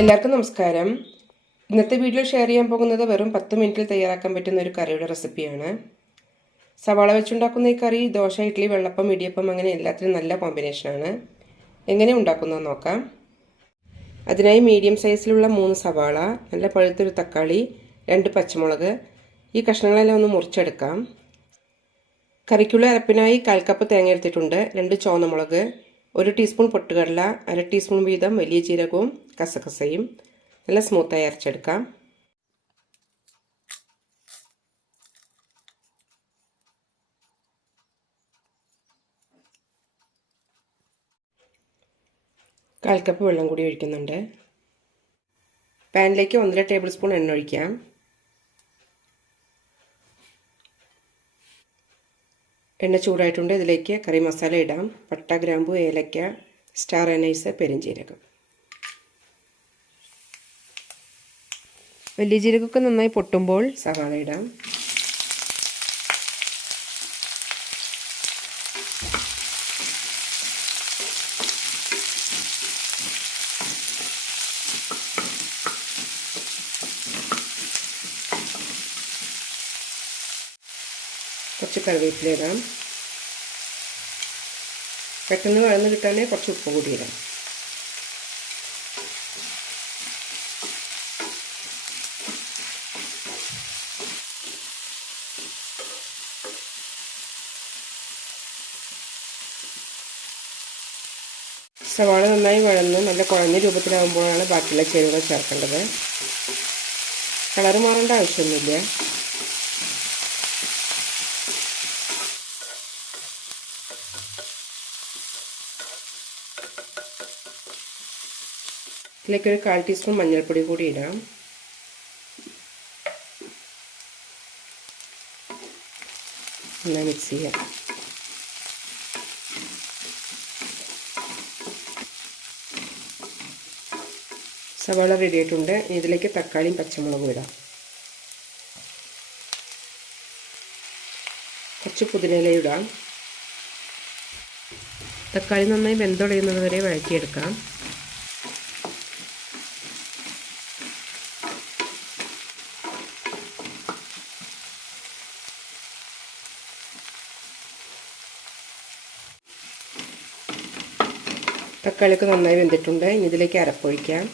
എല്ലാവർക്കും നമസ്കാരം. ഇന്നത്തെ വീഡിയോ ഷെയർ ചെയ്യാൻ പോകുന്നത് വെറും പത്ത് മിനിറ്റിൽ തയ്യാറാക്കാൻ പറ്റുന്ന ഒരു കറിയുടെ റെസിപ്പിയാണ്. സവാള വെച്ചുണ്ടാക്കുന്ന ഈ കറി ദോശ ഇഡ്ഡലി വെള്ളപ്പം ഇടിയപ്പം അങ്ങനെ എല്ലാത്തിനും നല്ല കോമ്പിനേഷനാണ് എങ്ങനെ ഉണ്ടാക്കുന്നതെന്ന് നോക്കാം. അതിനായി മീഡിയം സൈസിലുള്ള മൂന്ന് സവാള നല്ല പഴുത്തൊരു തക്കാളി രണ്ട് പച്ചമുളക് ഈ കഷ്ണങ്ങളെല്ലാം ഒന്ന് മുറിച്ചെടുക്കാം. കറിക്കുള്ള അരപ്പിനായി കാൽ കപ്പ് തേങ്ങ എടുത്തിട്ടുണ്ട് രണ്ട് ചുവന്നമുളക് ഒരു ടീസ്പൂൺ പൊട്ടുകടല അര ടീസ്പൂൺ വീതം വലിയ ജീരകവും കസകസയും. നല്ല സ്മൂത്തായി അരച്ചെടുക്കാം. കാൽ കപ്പ് വെള്ളം കൂടി ഒഴിക്കുന്നുണ്ട്. പാനിലേക്ക് ഒന്നര ടേബിൾ സ്പൂൺ എണ്ണ ഒഴിക്കാം. എണ്ണ ചൂടായിട്ടുണ്ട്. ഇതിലേക്ക് കറി മസാല ഇടാം. പട്ട ഗ്രാമ്പു ഏലക്ക സ്റ്റാർ അനൈസ് പെരുംജീരകം വലിയ ജീരകമൊക്കെ നന്നായി പൊട്ടുമ്പോൾ സവാള ഇടാം. കുറച്ച് കറിവേപ്പില ഇടാം. പെട്ടെന്ന് വഴന്ന് കിട്ടാനേ കുറച്ച് ഉപ്പ് കൂടി ഇടാം. സവാള നന്നായി വഴന്ന് നല്ല കുഴഞ്ഞ രൂപത്തിലാകുമ്പോഴാണ് ബാക്കിയുള്ള ചേരുവകൾ ചേർക്കേണ്ടത്. കളർ മാറേണ്ട ആവശ്യമൊന്നുമില്ല. ഇതിലേക്ക് ഒരു കാൽ ടീസ്പൂൺ മഞ്ഞൾപ്പൊടി കൂടി ഇടാം. എന്നാൽ മിക്സ് ചെയ്യാം. സവാള റെഡി ആയിട്ടുണ്ട്. ഇതിലേക്ക് തക്കാളിയും പച്ചമുളകും ഇടാം. കുറച്ച് പുതിനയില ഇടാം. തക്കാളി നന്നായി വെന്തുടയുന്നത് വരെ വഴറ്റിയെടുക്കാം. തക്കാളിയൊക്കെ നന്നായി വെന്തിട്ടുണ്ട്. ഇനി ഇതിലേക്ക് അരപ്പൊഴിക്കാം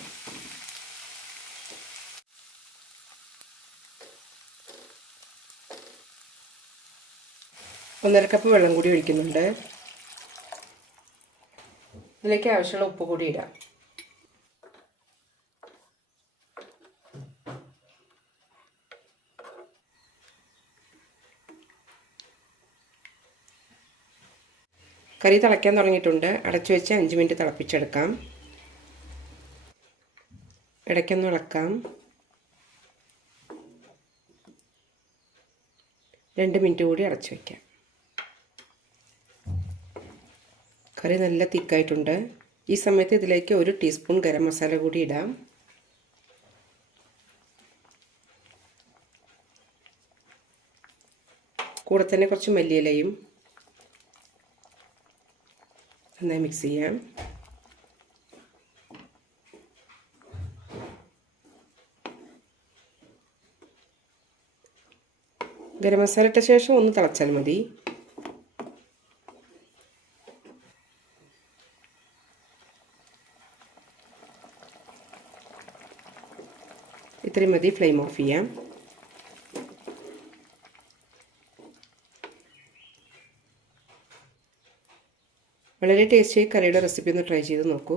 ഒന്നര കപ്പ് വെള്ളം കൂടി ഒഴിക്കുന്നുണ്ട്. ഇതിലേക്ക് ആവശ്യമുള്ള ഉപ്പ് കൂടി ഇടാം. കറി തിളയ്ക്കാൻ തുടങ്ങിയിട്ടുണ്ട്. അടച്ചു വെച്ച് അഞ്ച് മിനിറ്റ് തിളപ്പിച്ചെടുക്കാം. ഇടയ്ക്കൊന്ന് ഇളക്കാം രണ്ട് മിനിറ്റ് കൂടി അടച്ചു വയ്ക്കാം കറി നല്ല തിക്കായിട്ടുണ്ട്. ഈ സമയത്ത് ഇതിലേക്ക് ഒരു ടീസ്പൂൺ ഗരം മസാല കൂടി ഇടാം. കൂടെ തന്നെ കുറച്ച് മല്ലിയിലയും നന്നായി മിക്സ് ചെയ്യാം ഗരം മസാല ഇട്ട ശേഷം ഒന്ന് തിളച്ചാൽ മതി. ഇത്രയും മതി ഫ്ലെയിം ഓഫ് ചെയ്യാം. വളരെ ടേസ്റ്റി കറിയുടെ റെസിപ്പി ഒന്ന് ട്രൈ ചെയ്ത് നോക്കൂ.